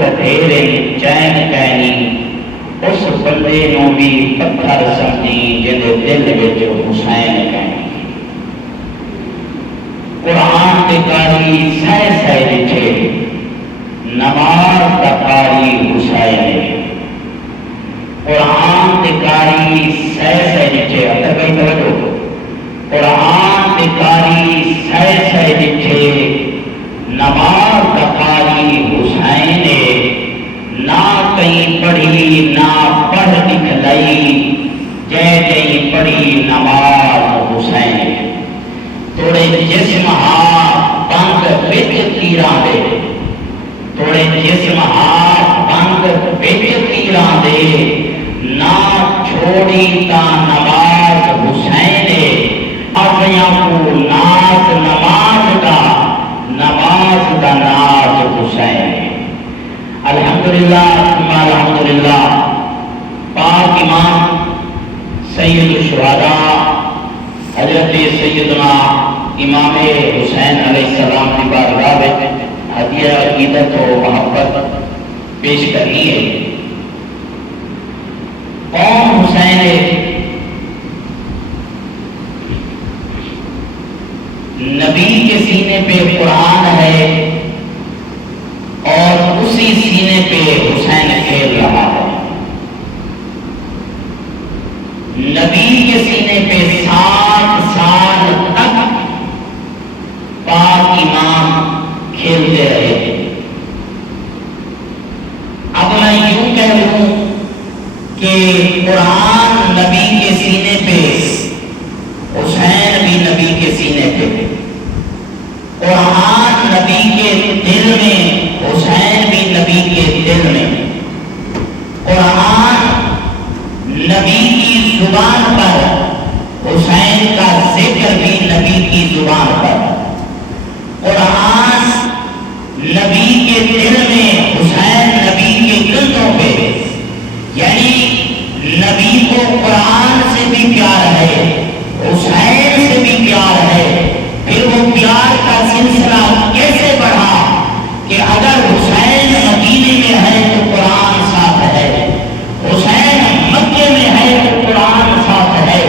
گدھیرے چین کہنی اس بندے نو بھی پتھر سمجھی جدے دل وچ حسین کہنی قرآن کے قاری سہ سہ لکھے نماز کا قاری حسین قرآن کے قاری سہ سہ لکھے اب تک توجہ قرآن کے قاری سہ سہ لکھے نماز کا قاری حسین نہ کہیں پڑھی نہ پڑھ دکھلائی جے کہیں پڑھی نماز حسین تھوڑے جسم ہاتھ بند بچ تیراں دے تھوڑے جسم ہاتھ بند بچ تیراں دے نہ چھوڑی تا نماز حسین اپنیاں کو ناز نماز دا ناز حسین الحمدللہ ثم الحمدللہ پاک امام سید الشہداء حضرت سیدنا امام حسین علیہ السلام کی بارگاہ میں ہدیہ عقیدت و محبت پیش کرنی ہے قوم حسین نبی کے سینے پہ قرآن ہے اور اسی سینے پہ حسین کھیل رہا ہے نبی کے سینے پہ 7 سال تک پاک امام کھیلتے رہے اب میں یوں کہہ لوں کہ قرآن نبی کے سینے پہ حسین بھی نبی کے سینے پہ قرآن نبی کے دل میں حسین بھی نبی کے دل میں قرآن نبی کی زبان پر حسین کا ذکر بھی نبی کی زبان پر قرآن نبی کے دل میں حسین نبی کے کندھوں پہ یعنی نبی کو قرآن سے بھی پیار ہے حسین سے بھی پیار ہے پھر وہ پیار کا سلسلہ کیسے بڑھا کہ اگر حسین مدینے میں ہے تو قرآن ساتھ ہے حسین مکے میں ہے تو قرآن ساتھ ہے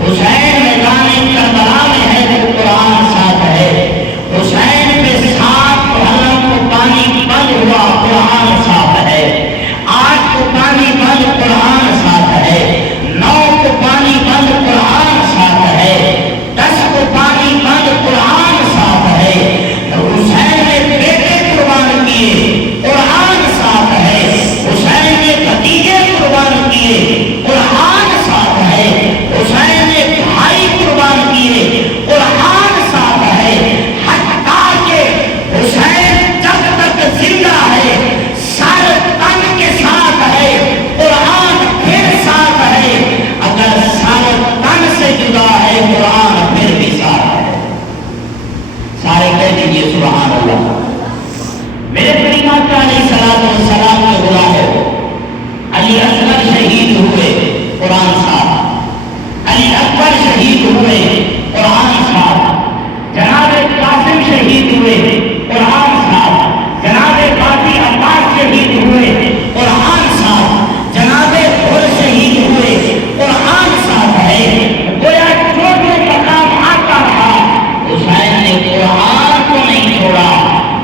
حسین میدان کربلا میں ہے تو قرآن ساتھ ہے حسین پہ 7 محرم کو پانی بند ہوا قرآن ساتھ ہے 8 کو پانی بند قرآن ساتھ ہے 9 کو پانی بند قرآن ساتھ ہے 10 کو پانی بند قرآن ساتھ ہے حسین نے بیٹے قربان کیے قرآن ساتھ ہے حسین نے بھتیجے قربان کیے قرآن ساتھ ہے حسین نے بھائی قربان کیے قرآن ساتھ ہے حتیٰ کہ حسین جب تک زندہ ہے سر تن کے ساتھ ہے قرآن پھر ساتھ ہے اگر سر تن سے جدا ہے قرآن پھر بھی ساتھ ہے سارے کہہ دیجیے سبحان اللہ میرے پیغمبر آقا علیہ الصلوۃ والسلام کے غلاموں علی اصغر شہید ہوئے قرآن صاحب علی اکبر شہید ہوئے قرآن صاحب جناب قاسم شہید ہوئے قرآن صاحب جناب باقی عباس شہید ہوئے قرآن صاحب جناب غور شہید ہوئے قرآن صاحب ہے گویا چوٹے کا کام آتا رہا حسین نے قرآن کو نہیں چھوڑا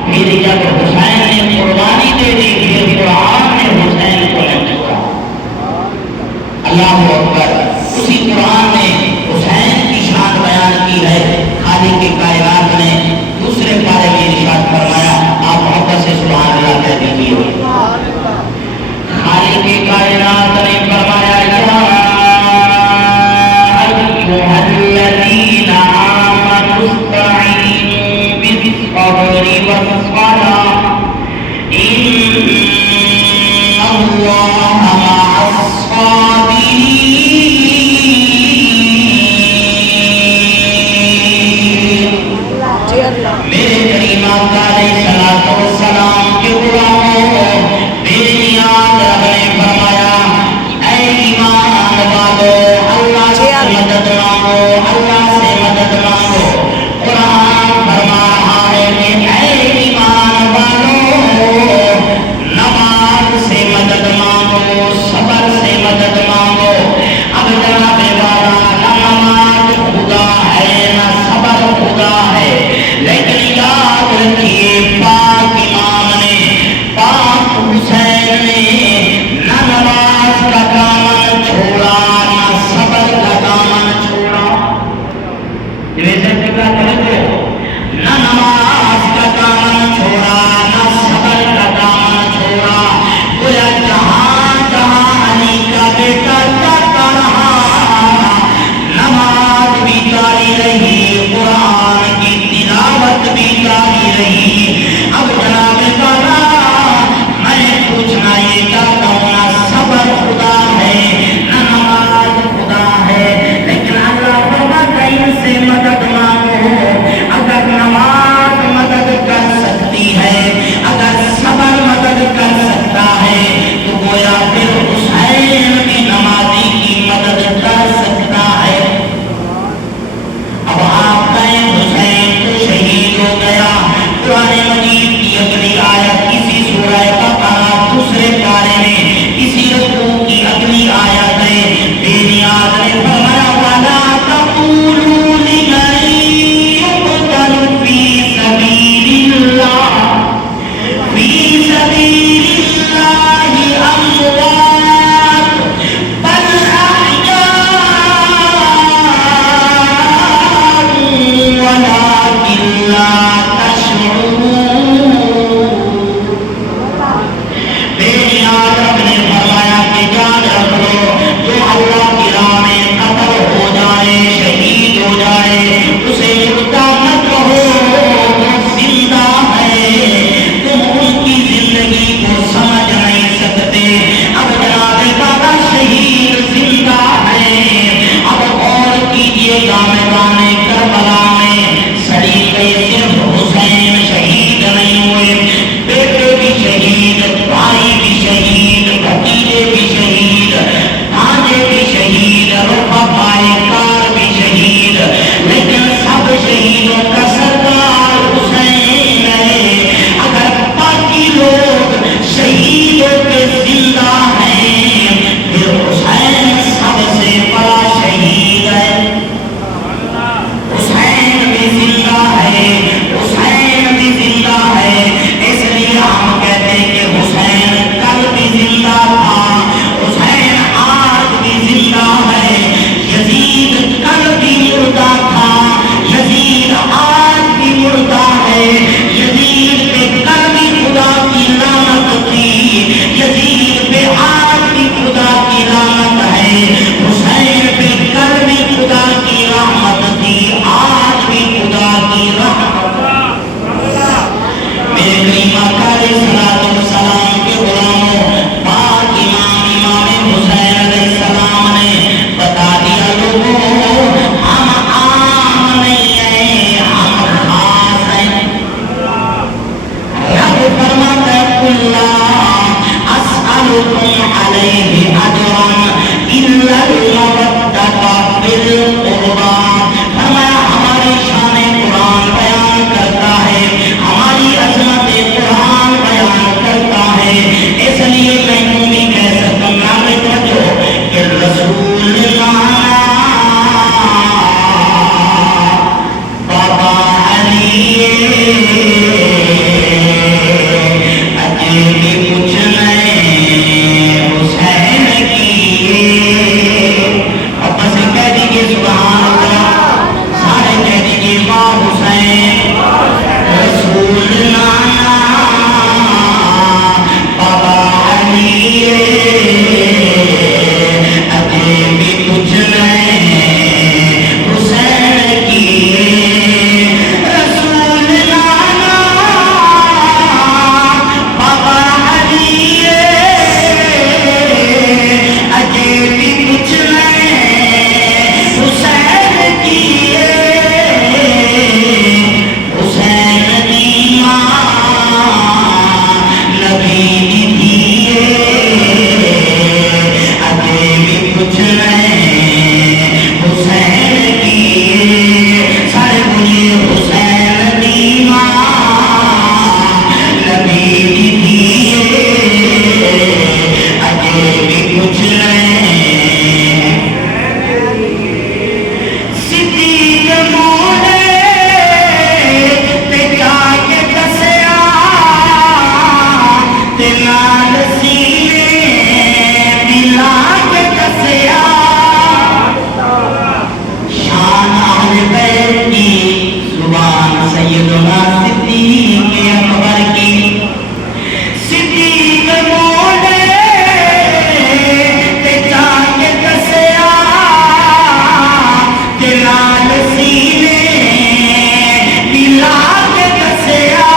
پھر جب حسین نے قربانی دے دی پھر قرآن نے حسین کو نہیں چھوڑا اللہ اکبر اسی قرآن نے حسین کی شان بیان کی ہے خالق کی کائنات نے دوسرے پارے میں ارشاد فرمایا آپ محبت سے سبحان اللہ کہہ دیجیے خالق کی کائنات نے فرمایا یا ایھا الذین آمنوا استعینوا بالصبر والصلاۃ ان اللہ مع الصابرین میرے کریم آقا علیہ الصلوۃ والسلام کے غلاموں بے نیاز رب نے فرمایا اے ایمان والو اللہ سے مدد مانگو اللہ سے مدد مانگو قرآن فرما رہا ہے کہ اے ایمان والو نہ دانے دانے کربلا میں سڑی گئی، صرف حسین شہید نہیں ہوئے، بیٹے بھی شہید، بھائی بھی شہید، بھتیجے بھی شہید، بھانجے بھی شہید، رفقائے کار بھی شہید، لیکن سب شہیدوں کا سردار حسین ہے۔ اگر باقی لوگ شہیدوں کے زندہ ہیں، پھر حسین سب سے بڑا شہید ہے۔ حسین بھی زندہ ہے، حسین بھی زندہ ہے، اس لیے ہم کہتے ہیں کہ حسین کل بھی زندہ تھا، حسین آج بھی زندہ ہے۔ یزید کل بھی مردہ تھا، یزید آج بھی مردہ ہے، یزید پہ کل بھی خدا کی لعنت تھی، یزید پہ آج بھی خدا کی لعنت ہے، حسین پہ کل بھی خدا کی رحمت تھی، آج بھی خدا کی رحمت۔ میرے کریم آقا علیہ الصلوۃ والسلام کے غلاموں، پاک امام حسین علیہ السلام نے بتا دیا لوگوں، ہم عام نہیں ہیں، ہم خاص ہیں۔ رب فرماتا ہے اللہ اسألکم علیہ اجرا الا المودۃ فی القربی۔ فرمایا ہماری شان قرآن بیان کرتا ہے، ہماری عظمت قرآن بیان کرتا ہے، اس لیے میں یوں بھی کہہ سکتا ہوں کہ رسول اللہ بابا علی اجے بھی کچھ نہیں حسین کی، اب بس کہہ دیجیے سبحان اللہ، سارے کہہ دیجیے با حسین رسول اللہ بابا علی اجے بھی کچھ نہیں حسین کی، رسول اللہ بابا علی اجے بھی کچھ نہیں حسین کی، حسین دی ماں نبی دی دھیے اجے بھی کچھ نہیں حسین کی، سارے بولیے حسین دی ماں نبی دی دھیے اجے بھی کچھ نہیں۔ صدیق موڑے تے جا کے دسیا تے نال سینے ملا کے دسیا، شان اہل بیت کی زبان سیدنا صدیق اکبر کی، صدیق موڑے تے جا کے دسیا تے نال سینے ملا کے دسیا،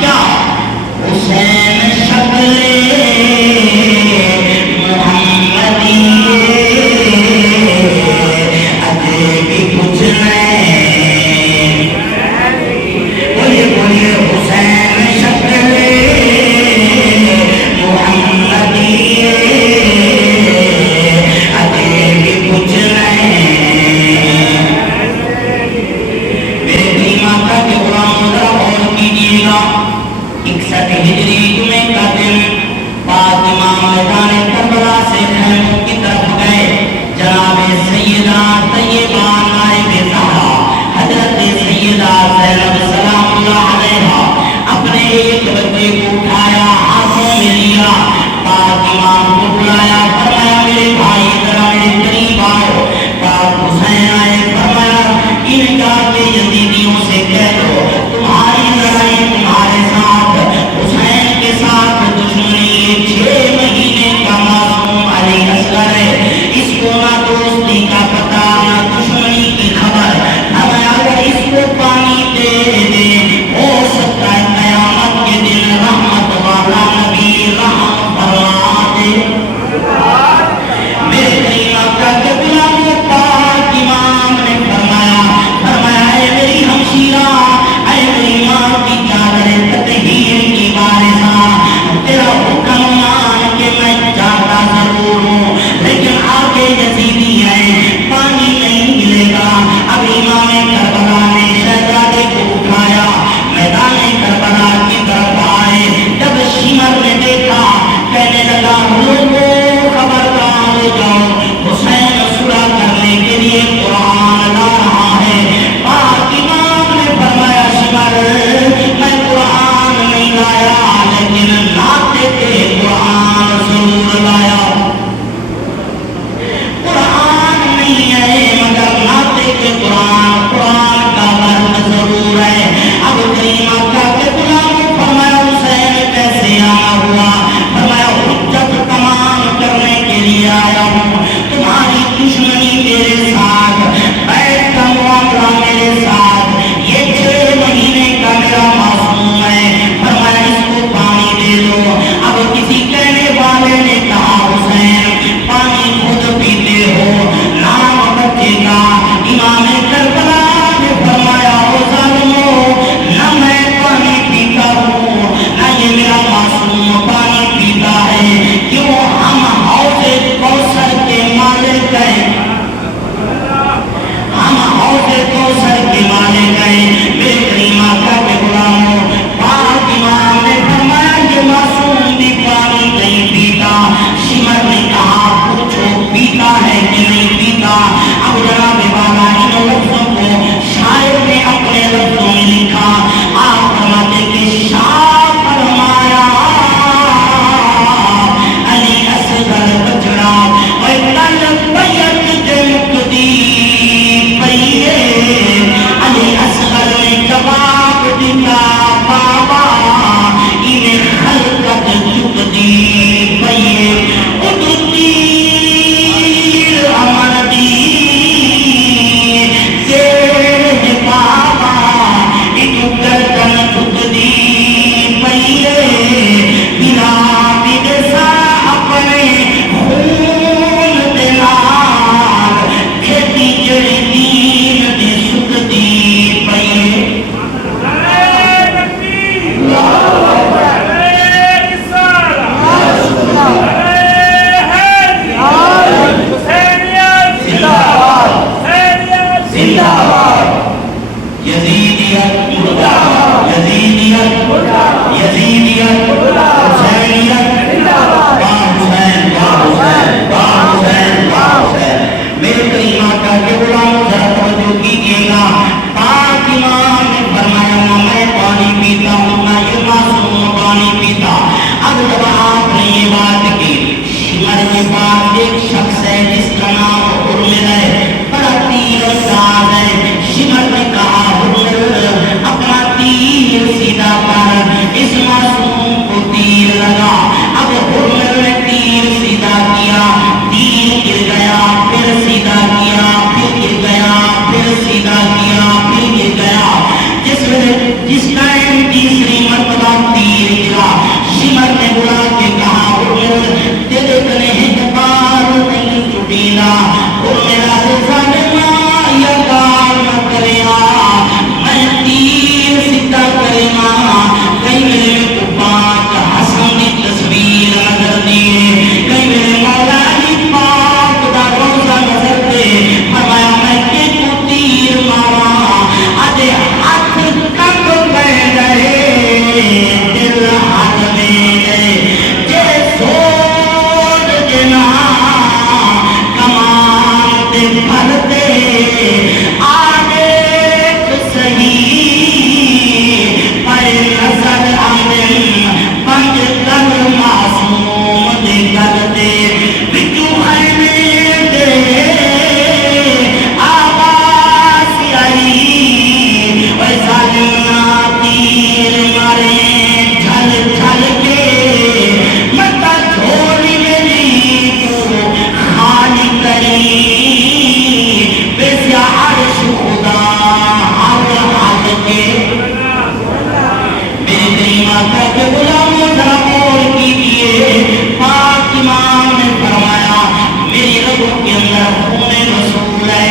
کیا حسین شکل محمدی اجے بھی کچھ نہیں، بولیے بولیے حسین شکل محمدی اجے بھی کچھ نہیں۔ میرے کریم آقا کے غلام ذرا غور کیجیے گا، 61 ہجری جمعے کا دن پاک امام میدان کربلا سے خیموں کی طرف گئے، جناب سیدہ طیبہ نائب زہرا حضرت سیدہ زینب سلام اللہ علیہا اپنے ایک بچے کو اٹھایا، ہاتھوں میں لیا، پاک امام کو بلایا، فرمایا میرے بھائی ذرا میرے قریب آؤ، پاک حسین آئے، فرمایا ان کا کے یزیدیوں سے کہہ دو تمہاری لڑائی تمہارے ساتھ، حسین کے ساتھ دشمنی 6 مہینے کا معصوم علی اصغر ہے، اس کو نہ دوستی کا پتہ نہ دشمنی کی خبر، فرمایا اگر اس کو پانی دے دے ہو سکتا ہے قیامت کے دن رحمت والا نبی رحم فرما دے۔ میرے کریم آقا پھلتے آگے صحیح پر نظر آدم پنج کر معصوم دے کرتے بچو خیمے دے آواز آئی ویسا جنا تیر مارے جھل جھل کے متا جھولی میری تو خالی کری ویسا عرش خدا حد حد کے میرے کریم آقا کے غلاموں ذرا غور کیجئے پاک امام نے فرمایا میری رگوں کے اندر خون رسول ہے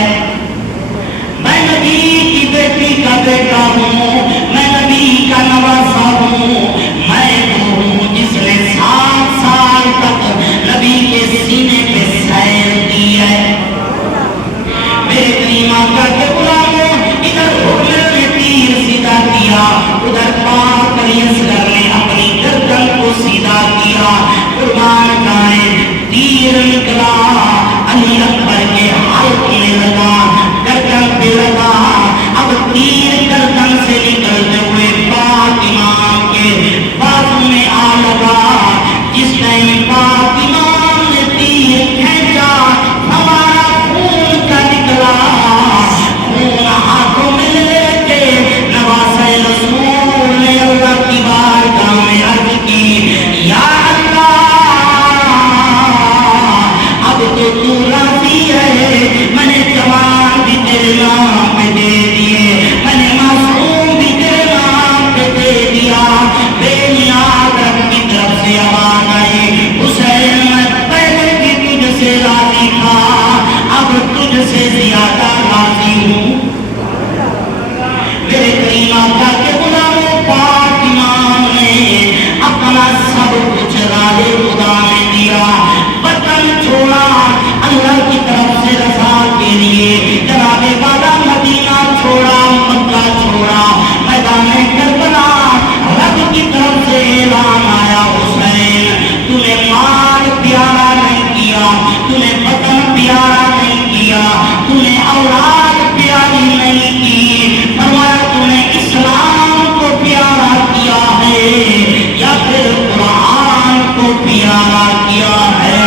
میں نبی کی بیٹی کا بیٹا ہوں میں نبی کا نواسا ہوں میں وہ ہوں جس نے 7 سال تک نبی کے سینے پہ سیر کی ہے میرے کریم آقا کے غلاموں ادھر حکم نے تیر سیدھا کیا ادھر پاک اصغر نے اپنی گردن کو سیدھا کیا قربان جائے تیر نکلا علی اکبر کے حلق میں لگا گردن پہ لگا اب تیر گردن سے نکلتے ہوئے پاک امام کے بازو میں آ لگا جس ٹائم پاک امام نے تیر کھینچا ہمارا خون کا نکلا خون ہاتھوں میں لے کے نواسہ رسول نے اللہ کی بارگاہ میں عرض کی یا اللہ اب تو راضی ہے میں نے جوان بھی تیرے نام پہ دے دیے میں نے معصوم بھی تیرے نام پہ دے دیا بے نیاز رب کی طرف سے آواز آئی حسین میں پہلے بھی تجھ سے راضی تھا اب تجھ سے زیادہ راضی ہوں میرے کریم آقا کے غلاموں پاک امام نے اپنا سب کچھ راہ خدا میں دیا وطن چھوڑا اللہ کی طرف سے رضا کے لیے جناب والا مدینہ چھوڑا مکہ چھوڑا میدان کربلا رب کی طرف سے اعلان آیا حسین تمہیں مال پیارا نہیں کیا تمہیں وطن پیارا نہیں کیا تمہیں اولاد پیاری نہیں کی فرمایا تمہیں اسلام کو پیارا کیا ہے یا پھر قرآن کو پیارا کیا ہے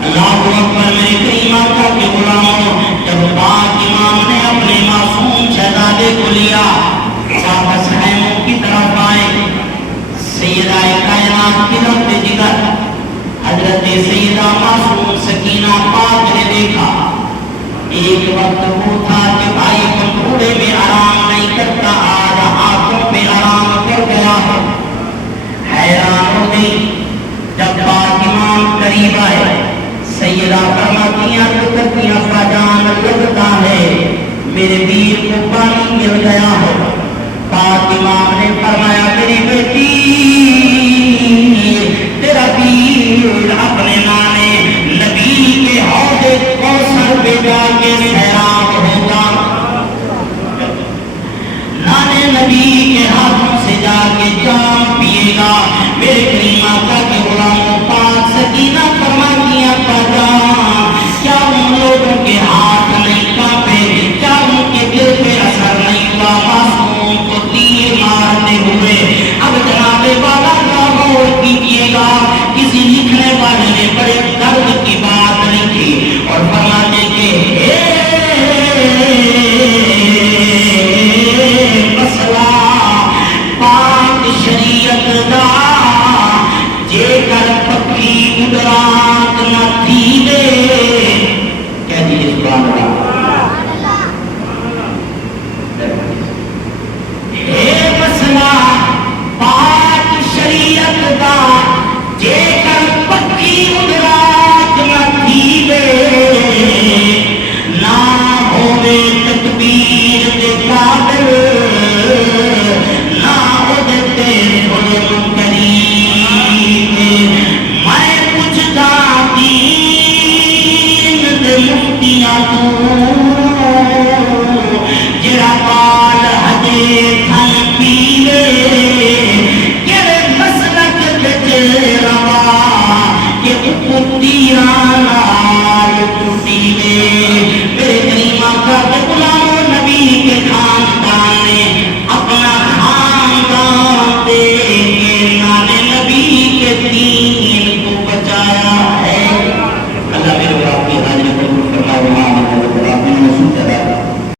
اللہ اکبر میرے کریم آقا کے غلاموں جب پاک امام نے اپنے معصوم شہزادے کو لیا واپس خیموں کی طرف آئے سیدہ کائنات کی رفت جگر حضرت سیدہ معصوم سکینہ پاک نے دیکھا ایک وقت وہ تھا کہ بھائی کنٹھوڑے میں آرام نہیں کرتا آج ہاتھوں پہ آرام کر گیا ہے حیران ہو گئی جب پاک امام قریب آئے سیدہ فرماتیاں کرتیاں کا جان لگتا ہے میرے ویر کو پانی مل گیا